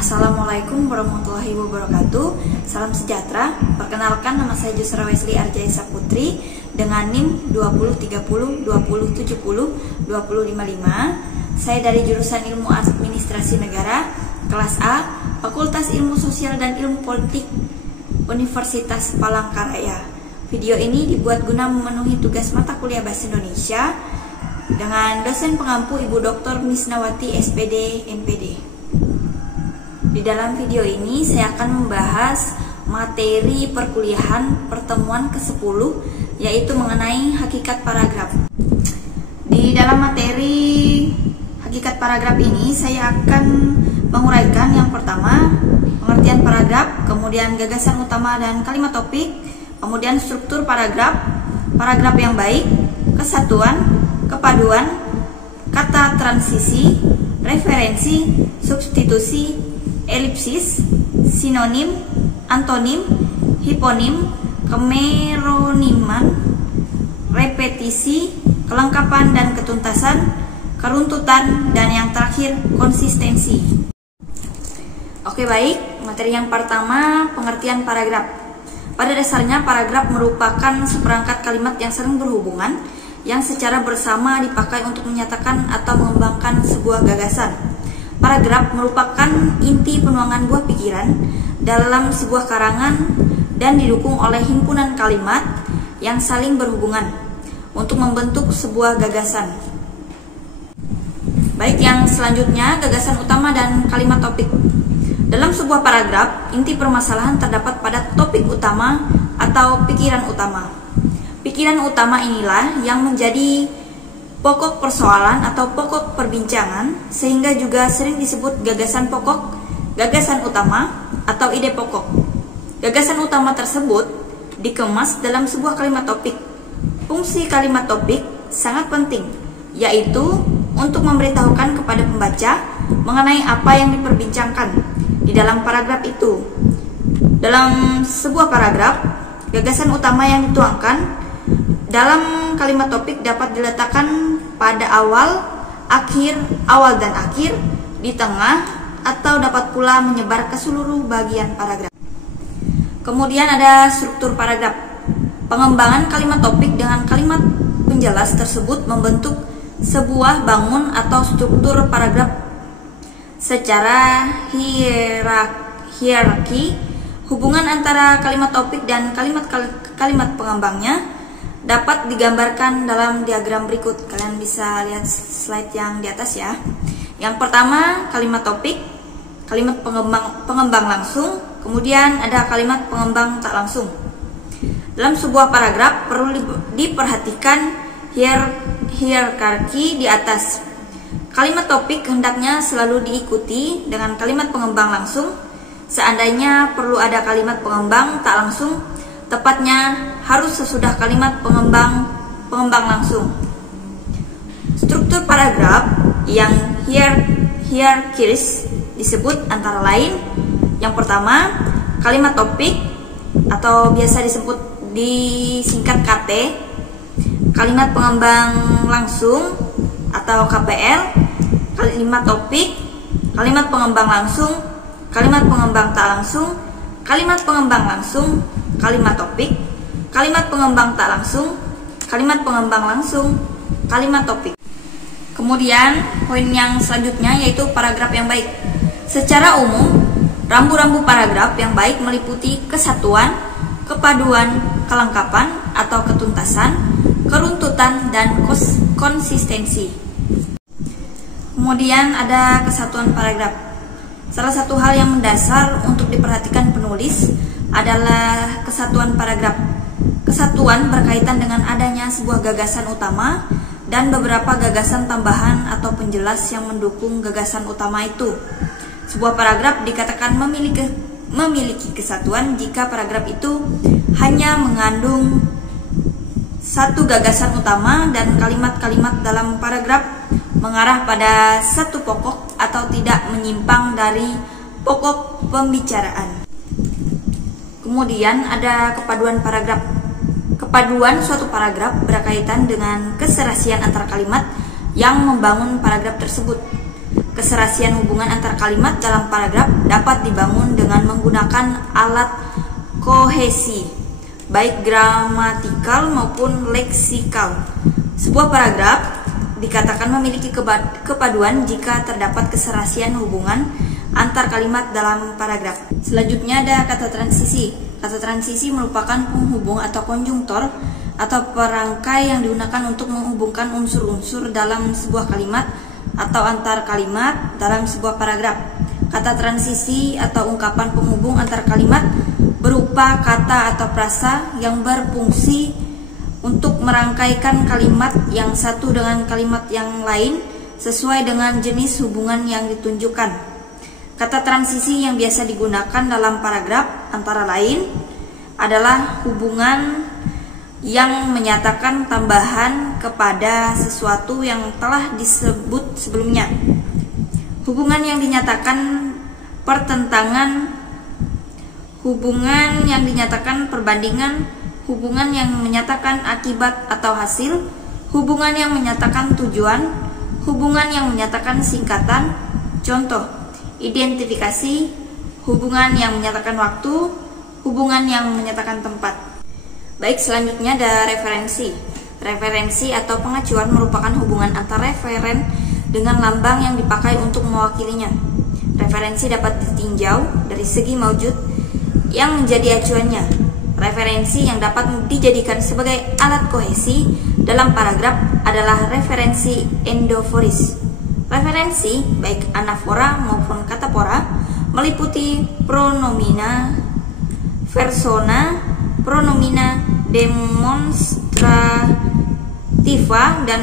Assalamualaikum warahmatullahi wabarakatuh. Salam sejahtera. Perkenalkan, nama saya Jusra Wesley Arjaisa Putri dengan NIM 2030 2070 2055. Saya dari jurusan Ilmu Administrasi Negara kelas A, Fakultas Ilmu Sosial dan Ilmu Politik Universitas Palangkaraya. Video ini dibuat guna memenuhi tugas mata kuliah Bahasa Indonesia dengan dosen pengampu Ibu Dr. Misnawati SPD MPD. Di dalam video ini saya akan membahas materi perkuliahan pertemuan ke-10, yaitu mengenai hakikat paragraf. Di dalam materi hakikat paragraf ini saya akan menguraikan yang pertama, pengertian paragraf, kemudian gagasan utama dan kalimat topik, kemudian struktur paragraf, paragraf yang baik, kesatuan, kepaduan, kata transisi, referensi, substitusi, elipsis, sinonim, antonim, hiponim, kemeroniman, repetisi, kelengkapan dan ketuntasan, keruntutan, dan yang terakhir konsistensi. Oke, baik, materi yang pertama, pengertian paragraf. Pada dasarnya paragraf merupakan seperangkat kalimat yang sering berhubungan yang secara bersama dipakai untuk menyatakan atau mengembangkan sebuah gagasan. Paragraf merupakan inti penuangan buah pikiran dalam sebuah karangan dan didukung oleh himpunan kalimat yang saling berhubungan untuk membentuk sebuah gagasan. Baik, yang selanjutnya gagasan utama dan kalimat topik. Dalam sebuah paragraf, inti permasalahan terdapat pada topik utama atau pikiran utama. Pikiran utama inilah yang menjadi pokok persoalan atau pokok perbincangan, sehingga juga sering disebut gagasan pokok, gagasan utama, atau ide pokok. Gagasan utama tersebut dikemas dalam sebuah kalimat topik. Fungsi kalimat topik sangat penting, yaitu untuk memberitahukan kepada pembaca mengenai apa yang diperbincangkan di dalam paragraf itu. Dalam sebuah paragraf, gagasan utama yang dituangkan dalam kalimat topik dapat diletakkan pada awal, akhir, awal dan akhir, di tengah, atau dapat pula menyebar ke seluruh bagian paragraf. Kemudian ada struktur paragraf. Pengembangan kalimat topik dengan kalimat penjelas tersebut membentuk sebuah bangun atau struktur paragraf secara hierarki. Hubungan antara kalimat topik dan kalimat pengembangnya dapat digambarkan dalam diagram berikut. Kalian bisa lihat slide yang di atas ya. Yang pertama, kalimat topik, kalimat pengembang langsung, kemudian ada kalimat pengembang tak langsung. Dalam sebuah paragraf perlu diperhatikan hierarki di atas. Kalimat topik hendaknya selalu diikuti dengan kalimat pengembang langsung. Seandainya perlu ada kalimat pengembang tak langsung, tepatnya harus sesudah kalimat pengembang langsung. Struktur paragraf yang hierarkis disebut antara lain: yang pertama, kalimat topik atau biasa disingkat KT, kalimat pengembang langsung atau KPL, kalimat topik, kalimat pengembang langsung, kalimat pengembang tak langsung, kalimat pengembang langsung, kalimat topik, kalimat pengembang tak langsung, kalimat pengembang langsung, kalimat topik. Kemudian poin yang selanjutnya yaitu paragraf yang baik. Secara umum, rambu-rambu paragraf yang baik meliputi kesatuan, kepaduan, kelengkapan atau ketuntasan, keruntutan, dan konsistensi. Kemudian ada kesatuan paragraf. Salah satu hal yang mendasar untuk diperhatikan penulis adalah kesatuan paragraf. Kesatuan berkaitan dengan adanya sebuah gagasan utama dan beberapa gagasan tambahan atau penjelas yang mendukung gagasan utama itu. Sebuah paragraf dikatakan memiliki kesatuan jika paragraf itu hanya mengandung satu gagasan utama dan kalimat-kalimat dalam paragraf mengarah pada satu pokok atau tidak menyimpang dari pokok pembicaraan. Kemudian ada kepaduan paragraf. Kepaduan suatu paragraf berkaitan dengan keserasian antara kalimat yang membangun paragraf tersebut. keserasian hubungan antar kalimat dalam paragraf dapat dibangun dengan menggunakan alat kohesi, baik gramatikal maupun leksikal. Sebuah paragraf dikatakan memiliki kepaduan jika terdapat keserasian hubungan antar kalimat dalam paragraf. Selanjutnya ada kata transisi. Kata transisi merupakan penghubung atau konjungtor atau perangkai yang digunakan untuk menghubungkan unsur-unsur dalam sebuah kalimat atau antar kalimat dalam sebuah paragraf. Kata transisi atau ungkapan penghubung antar kalimat berupa kata atau frasa yang berfungsi untuk merangkaikan kalimat yang satu dengan kalimat yang lain sesuai dengan jenis hubungan yang ditunjukkan. Kata transisi yang biasa digunakan dalam paragraf antara lain adalah hubungan yang menyatakan tambahan kepada sesuatu yang telah disebut sebelumnya. Hubungan yang dinyatakan pertentangan, hubungan yang dinyatakan perbandingan, hubungan yang menyatakan akibat atau hasil, hubungan yang menyatakan tujuan, hubungan yang menyatakan singkatan. Contoh, identifikasi, hubungan yang menyatakan waktu, hubungan yang menyatakan tempat. Baik, selanjutnya ada referensi. Referensi atau pengacuan merupakan hubungan antar referen dengan lambang yang dipakai untuk mewakilinya. Referensi dapat ditinjau dari segi maujud yang menjadi acuannya. Referensi yang dapat dijadikan sebagai alat kohesi dalam paragraf adalah referensi endoforis. Referensi, baik anafora maupun katafora, meliputi pronomina persona, pronomina demonstrativa, dan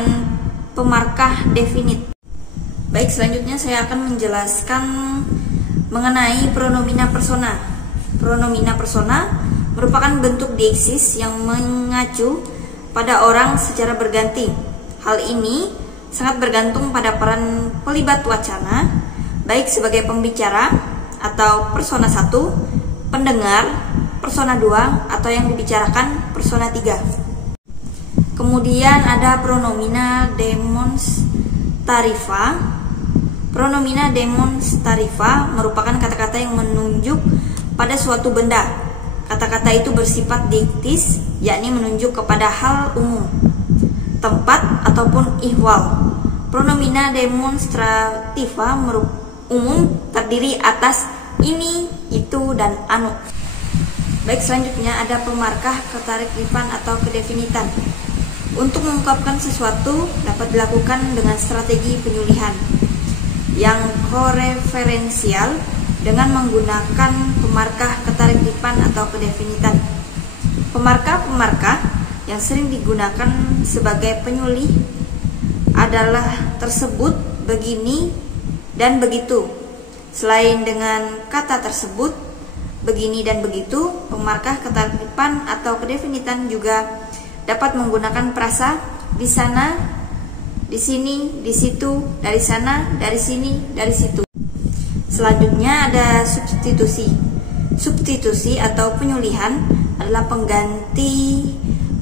pemarkah definit. Baik, selanjutnya saya akan menjelaskan mengenai pronomina persona. Pronomina persona merupakan bentuk deiksis yang mengacu pada orang secara berganti. Hal ini sangat bergantung pada peran pelibat wacana, baik sebagai pembicara atau persona 1, pendengar, persona 2, atau yang dibicarakan persona 3. Kemudian ada pronomina demonstrativa. Pronomina demonstrativa merupakan kata-kata yang menunjuk pada suatu benda. Kata-kata itu bersifat deiktis, yakni menunjuk kepada hal umum, tempat, ataupun ihwal. Pronomina demonstrativa umum terdiri atas ini, itu, dan anu. Baik, selanjutnya ada pemarkah ketarifan atau kedefinitan. Untuk mengungkapkan sesuatu dapat dilakukan dengan strategi penyulihan yang koreferensial dengan menggunakan pemarkah ketarifan atau kedefinitan. Pemarkah-pemarkah yang sering digunakan sebagai penyulih adalah tersebut, begini, dan begitu. Selain dengan kata tersebut, begini, dan begitu, pemarkah ketarifan atau kedefinitan juga dapat menggunakan frasa di sana, di sini, di situ, dari sana, dari sini, dari situ. Selanjutnya ada substitusi. Substitusi atau penyulihan adalah pengganti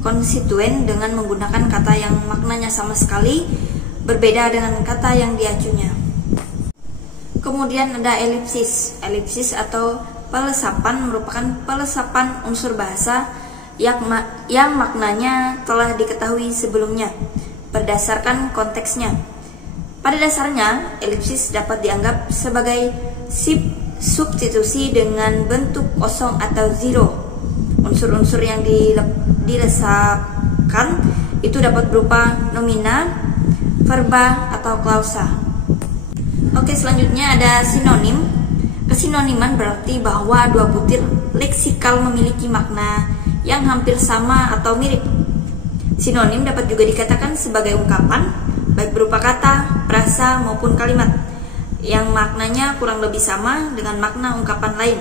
konstituen dengan menggunakan kata yang maknanya sama sekali berbeda dengan kata yang diacunya. Kemudian ada elipsis. Elipsis atau pelesapan merupakan pelesapan unsur bahasa yang maknanya telah diketahui sebelumnya berdasarkan konteksnya. Pada dasarnya, elipsis dapat dianggap sebagai substitusi dengan bentuk kosong atau zero. Unsur-unsur yang dilesapkan itu dapat berupa nomina, verba, atau klausa. Oke, selanjutnya ada sinonim. Kesinoniman berarti bahwa dua butir leksikal memiliki makna yang hampir sama atau mirip. Sinonim dapat juga dikatakan sebagai ungkapan, baik berupa kata, frasa, maupun kalimat, yang maknanya kurang lebih sama dengan makna ungkapan lain.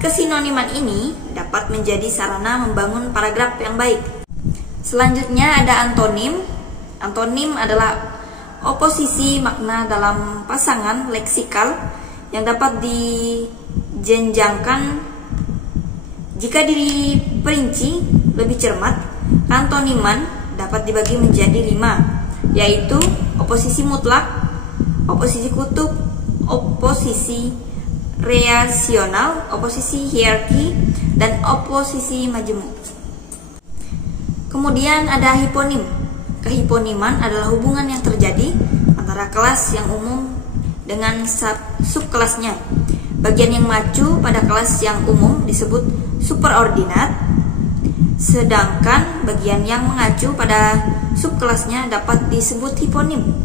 Kesinoniman ini dapat menjadi sarana membangun paragraf yang baik. Selanjutnya ada antonim. Antonim adalah oposisi makna dalam pasangan leksikal yang dapat dijenjangkan. Jika diperinci lebih cermat, antoniman dapat dibagi menjadi 5, yaitu oposisi mutlak, oposisi kutub, oposisi relasional, oposisi hierarki, dan oposisi majemuk. Kemudian ada hiponim. Kehiponiman adalah hubungan yang terjadi antara kelas yang umum dengan subkelasnya. Bagian yang maju pada kelas yang umum disebut superordinat, sedangkan bagian yang mengacu pada subkelasnya dapat disebut hiponim.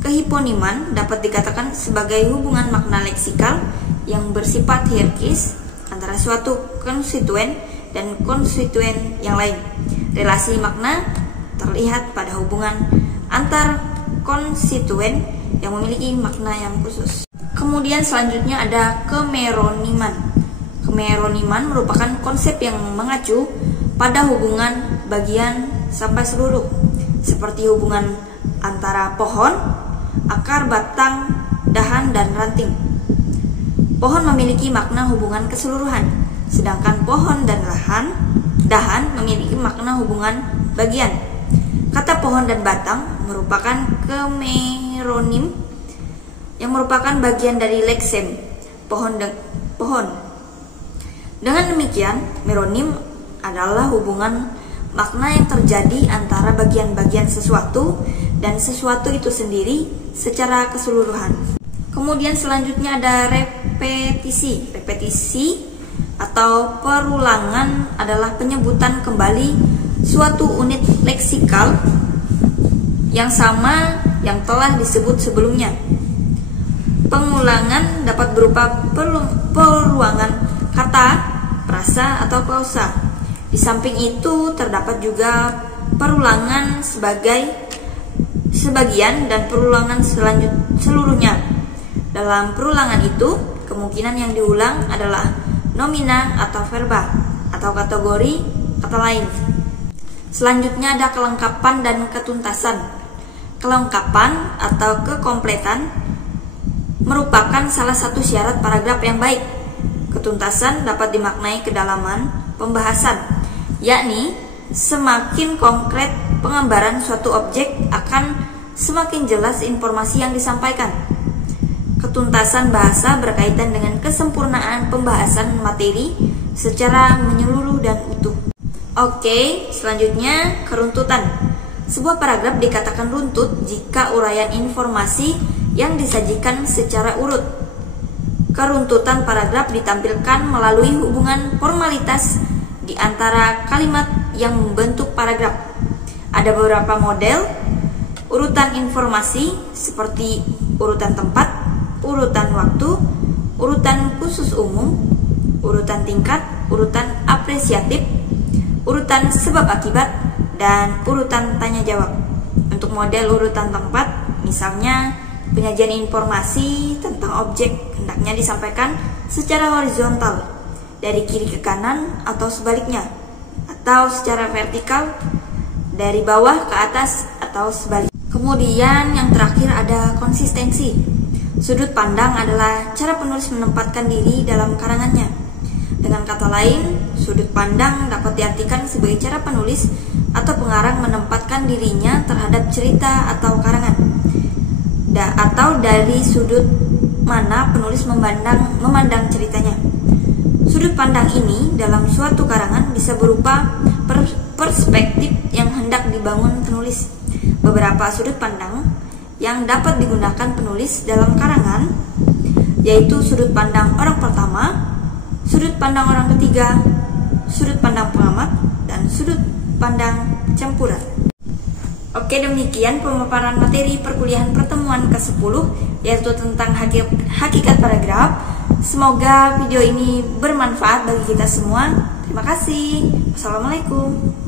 Kehiponiman dapat dikatakan sebagai hubungan makna leksikal yang bersifat hierarkis antara suatu konstituen dan konstituen yang lain. Relasi makna terlihat pada hubungan antar konstituen yang memiliki makna yang khusus. Kemudian selanjutnya ada kemeroniman. Kemeroniman merupakan konsep yang mengacu pada hubungan bagian sampai seluruh, seperti hubungan antara pohon, akar, batang, dahan, dan ranting. Pohon memiliki makna hubungan keseluruhan, sedangkan pohon dan dahan memiliki makna hubungan bagian. Kata pohon dan batang merupakan kemeronim yang merupakan bagian dari leksem, pohon. Dengan demikian, meronim adalah hubungan makna yang terjadi antara bagian-bagian sesuatu dan sesuatu itu sendiri secara keseluruhan. Kemudian selanjutnya ada repetisi. Repetisi atau perulangan adalah penyebutan kembali suatu unit leksikal yang sama yang telah disebut sebelumnya. Pengulangan dapat berupa perulangan kata, frasa, atau klausa. Di samping itu terdapat juga perulangan sebagian dan perulangan seluruhnya. Dalam perulangan itu, kemungkinan yang diulang adalah nomina atau verba atau kategori kata lain. Selanjutnya ada kelengkapan dan ketuntasan. Kelengkapan atau kekompletan merupakan salah satu syarat paragraf yang baik. Ketuntasan dapat dimaknai kedalaman pembahasan, yakni semakin konkret penggambaran suatu objek akan semakin jelas informasi yang disampaikan. Ketuntasan bahasa berkaitan dengan kesempurnaan pembahasan materi secara menyeluruh dan utuh. Oke, selanjutnya keruntutan. Sebuah paragraf dikatakan runtut jika uraian informasi yang disajikan secara urut. Keruntutan paragraf ditampilkan melalui hubungan formalitas di antara kalimat yang membentuk paragraf. Ada beberapa model urutan informasi seperti urutan tempat, urutan waktu, urutan khusus umum, urutan tingkat, urutan apresiatif, urutan sebab akibat, dan urutan tanya jawab. Untuk model urutan tempat, misalnya penyajian informasi tentang objek hendaknya disampaikan secara horizontal dari kiri ke kanan atau sebaliknya, atau secara vertikal dari bawah ke atas atau sebaliknya. Kemudian yang terakhir ada konsistensi. Sudut pandang adalah cara penulis menempatkan diri dalam karangannya. Dengan kata lain, sudut pandang dapat diartikan sebagai cara penulis atau pengarang menempatkan dirinya terhadap cerita atau karangan, atau dari sudut mana penulis memandang ceritanya. Sudut pandang ini dalam suatu karangan bisa berupa perspektif yang hendak dibangun penulis. Beberapa sudut pandang yang dapat digunakan penulis dalam karangan yaitu sudut pandang orang pertama, sudut pandang orang ketiga, sudut pandang pengamat, dan sudut pandang campuran. Oke, demikian pemaparan materi perkuliahan pertemuan ke-10 yaitu tentang hakikat paragraf. Semoga video ini bermanfaat bagi kita semua. Terima kasih. Wassalamualaikum.